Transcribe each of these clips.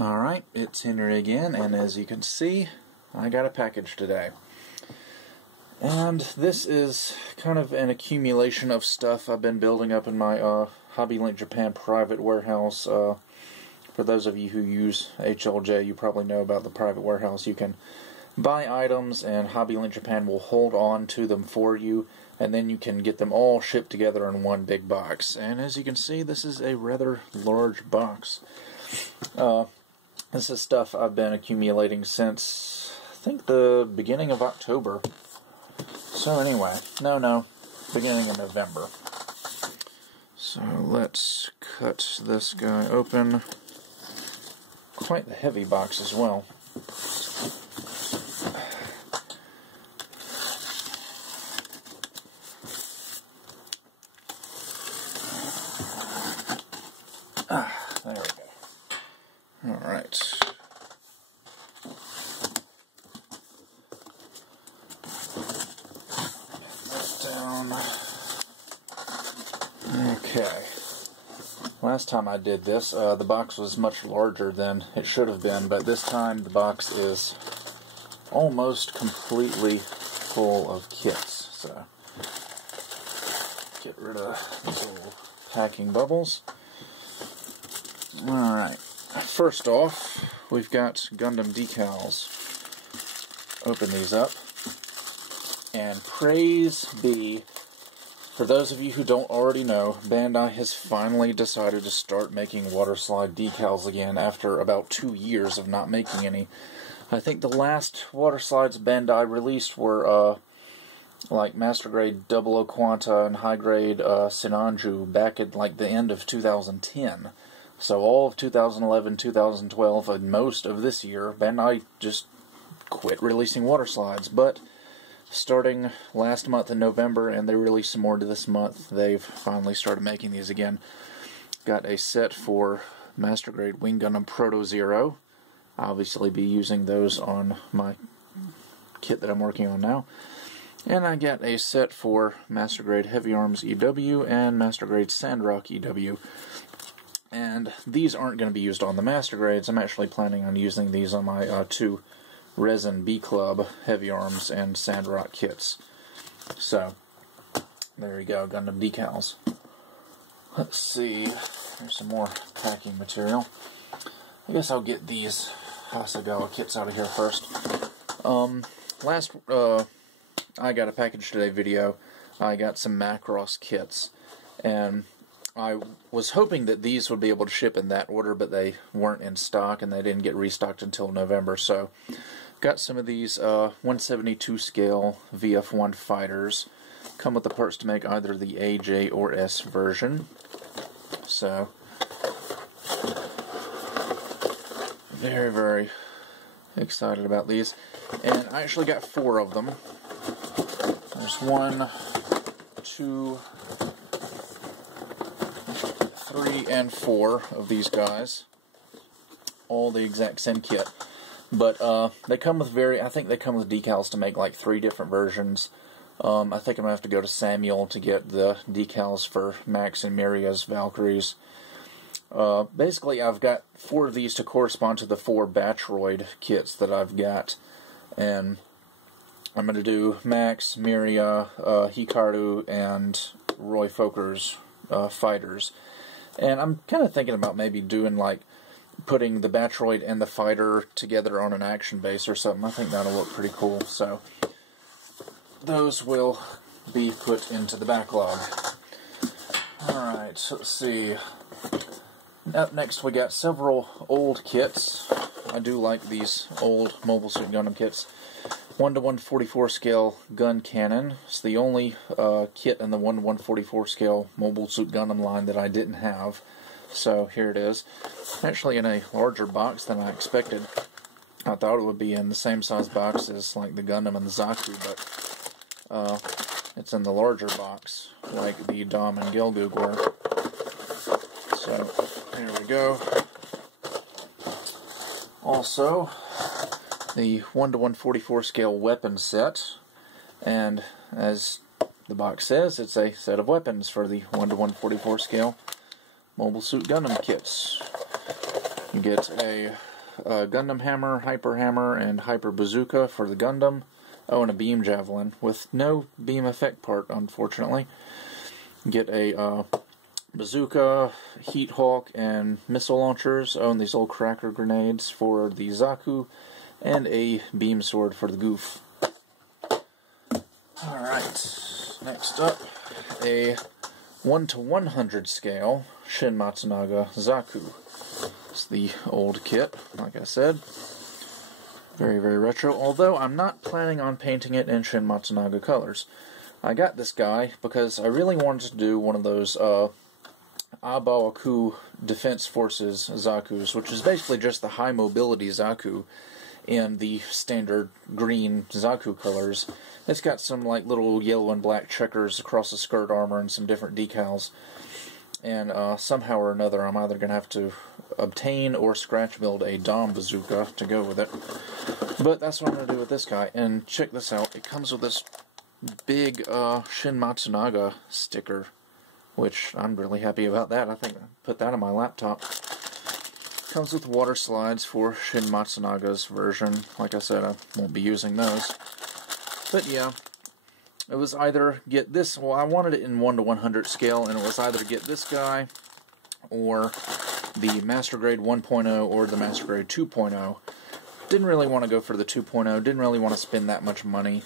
Alright, it's Henry again, and as you can see, I got a package today. And this is kind of an accumulation of stuff I've been building up in my Hobby Link Japan private warehouse. For those of you who use HLJ, you probably know about the private warehouse. You can buy items and Hobby Link Japan will hold on to them for you, and then you can get them all shipped together in one big box. And as you can see, this is a rather large box. This is stuff I've been accumulating since, I think, the beginning of October. So anyway, beginning of November. So let's cut this guy open. Quite the heavy box as well. There we go. Alright. Down. Okay. Last time I did this, the box was much larger than it should have been, but this time the box is almost completely full of kits. So, get rid of these little packing bubbles. Alright, first off, we've got Gundam Details. Open these up. And praise be, for those of you who don't already know, Bandai has finally decided to start making water slide decals again after about 2 years of not making any. I think the last water slides Bandai released were like Master Grade 00 Quanta and High Grade Sinanju back at like the end of 2010. So all of 2011, 2012, and most of this year, Bandai just quit releasing water slides. But starting last month in November, and they released some more to this month, they've finally started making these again. Got a set for Master Grade Wing Gundam Proto 0. I'll obviously be using those on my kit that I'm working on now. And I got a set for Master Grade Heavy Arms EW and Master Grade Sandrock EW. And these aren't going to be used on the Master Grades. I'm actually planning on using these on my two Resin B Club Heavy Arms and Sandrock kits. So, there you go, Gundam Decals. Let's see, there's some more packing material. I guess I'll get these Hasegawa kits out of here first. I got a package today video. I got some Macross kits, and I was hoping that these would be able to ship in that order, but they weren't in stock, and they didn't get restocked until November, so got some of these 172 scale VF1 fighters. Come with the parts to make either the A, J, or S version. So, very, very excited about these. And I actually got 4 of them. There's 1, 2, 3, and 4 of these guys. All the exact same kit. But they come with I think they come with decals to make like 3 different versions. I think I'm going to have to go to Samuel to get the decals for Max and Miria's Valkyries. Basically, I've got 4 of these to correspond to the 4 Batroid kits that I've got. And I'm going to do Max, Miria, Hikaru, and Roy Foker's fighters. And I'm kind of thinking about maybe doing like putting the Batroid and the fighter together on an action base or something. I think that'll look pretty cool. So those will be put into the backlog. Alright, so let's see. Up next we got several old kits. I do like these old Mobile Suit Gundam kits. 1:144 scale gun cannon. It's the only kit in the 1:144 scale Mobile Suit Gundam line that I didn't have. So here it is. Actually in a larger box than I expected. I thought it would be in the same size box as like the Gundam and the Zaku, but it's in the larger box, like the Dom and Gelgoog were. So here we go. Also, the 1:144 scale weapon set, and as the box says, it's a set of weapons for the 1:144 scale Mobile Suit Gundam kits. You get a Gundam hammer, hyper hammer, and hyper bazooka for the Gundam. Oh, and a beam javelin with no beam effect part, unfortunately. You get a bazooka, heat hawk, and missile launchers. Oh, and these old cracker grenades for the Zaku, and a beam sword for the Goof. Alright, next up, a 1:100 scale Shin Matsunaga Zaku. It's the old kit, like I said. Very, very retro, although I'm not planning on painting it in Shin Matsunaga colors. I got this guy because I really wanted to do one of those Abawaku Defense Forces Zakus, which is basically just the high mobility Zaku in the standard green Zaku colors. It's got some like little yellow and black checkers across the skirt armor and some different decals. And somehow or another I'm either going to have to obtain or scratch build a Dom bazooka to go with it. But that's what I'm going to do with this guy. And check this out. It comes with this big Shin Matsunaga sticker, which I'm really happy about that. I think I put that on my laptop. Comes with water slides for Shin Matsunaga's version. Like I said, I won't be using those. But yeah, it was either get this, well, I wanted it in 1:100 scale, and it was either get this guy or the Master Grade 1.0 or the Master Grade 2.0. Didn't really want to go for the 2.0, didn't really want to spend that much money.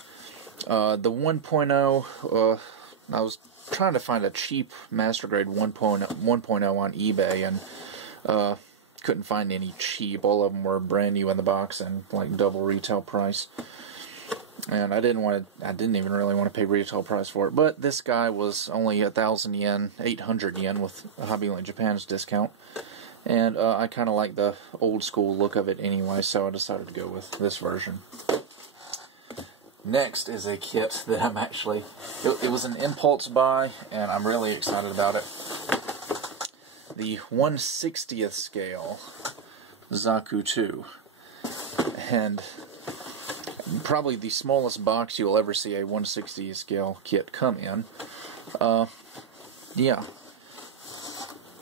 The 1.0, I was trying to find a cheap Master Grade 1.0 on eBay, and couldn't find any cheap. All of them were brand new in the box and like double retail price. And I didn't even really want to pay retail price for it. But this guy was only 1,000 yen, 800 yen with Hobbyland Japan's discount. And I kind of like the old school look of it anyway, so I decided to go with this version. Next is a kit that I'm actually, it was an impulse buy, and I'm really excited about it. The 1/60th scale Zaku II. And probably the smallest box you'll ever see a 1/60th scale kit come in. Yeah.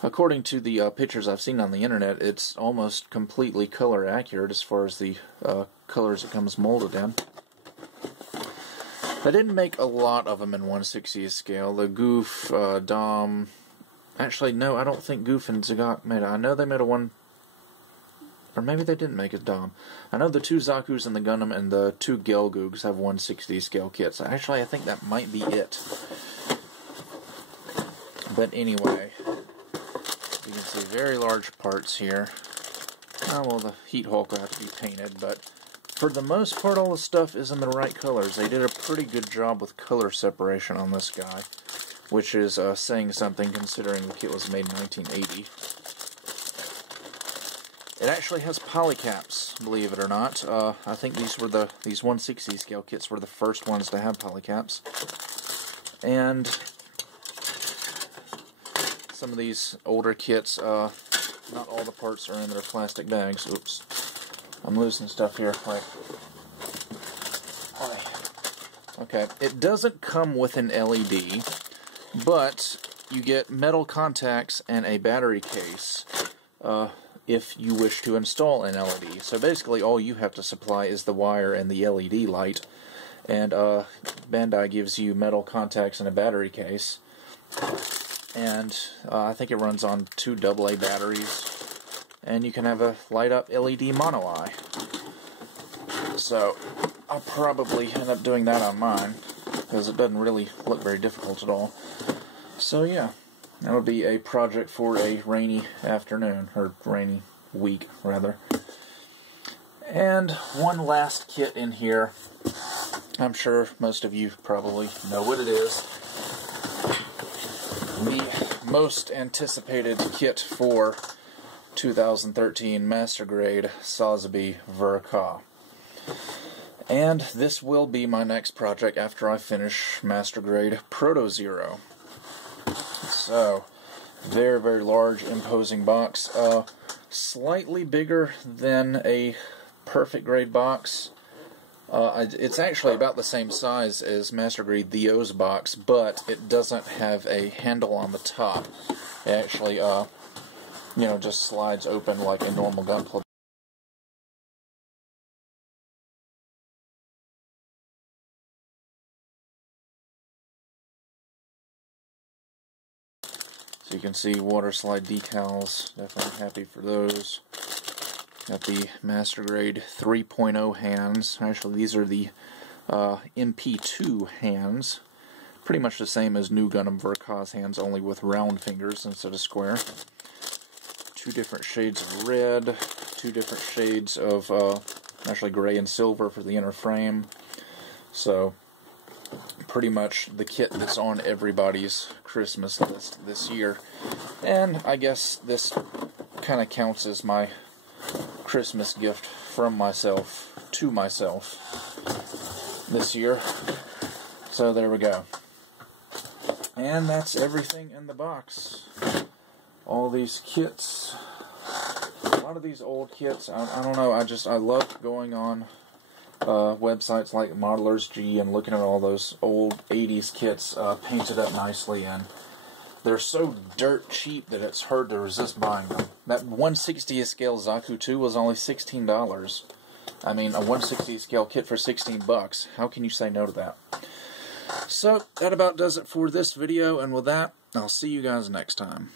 According to the pictures I've seen on the internet, it's almost completely color accurate as far as the colors it comes molded in. They didn't make a lot of them in 1/60th scale. The Goof, Dom... Actually, no, I don't think Goof and Zagat made it. I know they made a one... Or maybe they didn't make a Dom. I know the two Zakus and the Gundam and the two Gelgoogs have 1/60 scale kits. Actually, I think that might be it. But anyway, you can see very large parts here. Oh, well, the heat hulk will have to be painted, but for the most part, all the stuff is in the right colors. They did a pretty good job with color separation on this guy, which is saying something considering the kit was made in 1980. It actually has polycaps, believe it or not. I think these 1/60 scale kits were the first ones to have polycaps. And some of these older kits, not all the parts are in their plastic bags. Oops. I'm losing stuff here. Right. Okay, it doesn't come with an LED, but you get metal contacts and a battery case if you wish to install an LED. So basically all you have to supply is the wire and the LED light, and Bandai gives you metal contacts and a battery case. And I think it runs on 2 AA batteries, and you can have a light-up LED mono eye. So I'll probably end up doing that on mine, because it doesn't really look very difficult at all. So yeah, that would be a project for a rainy afternoon, or rainy week, rather. And one last kit in here. I'm sure most of you probably know what it is. The most anticipated kit for 2013 Master Grade Sazabi Verka. And this will be my next project after I finish Master Grade Proto Zero. So, very, very large, imposing box. Slightly bigger than a perfect grade box. It's actually about the same size as Master Grade Theo's box, but it doesn't have a handle on the top. It actually you know, just slides open like a normal gun clip. So you can see water slide decals, definitely happy for those. Got the Master Grade 3.0 hands. Actually, these are the MP2 hands. Pretty much the same as new Gundam Verkaz hands, only with round fingers instead of square. Two different shades of red, two different shades of actually gray and silver for the inner frame. So pretty much the kit that's on everybody's Christmas list this year. And I guess this kind of counts as my Christmas gift from myself to myself this year. So there we go. And that's everything in the box. All these kits. A lot of these old kits, I don't know, I love going on websites like Modelers G and looking at all those old 80s kits painted up nicely, and they're so dirt cheap that it's hard to resist buying them. That 1/60th scale Zaku II was only $16. I mean, a 1/60th scale kit for $16. How can you say no to that? So, that about does it for this video, and with that, I'll see you guys next time.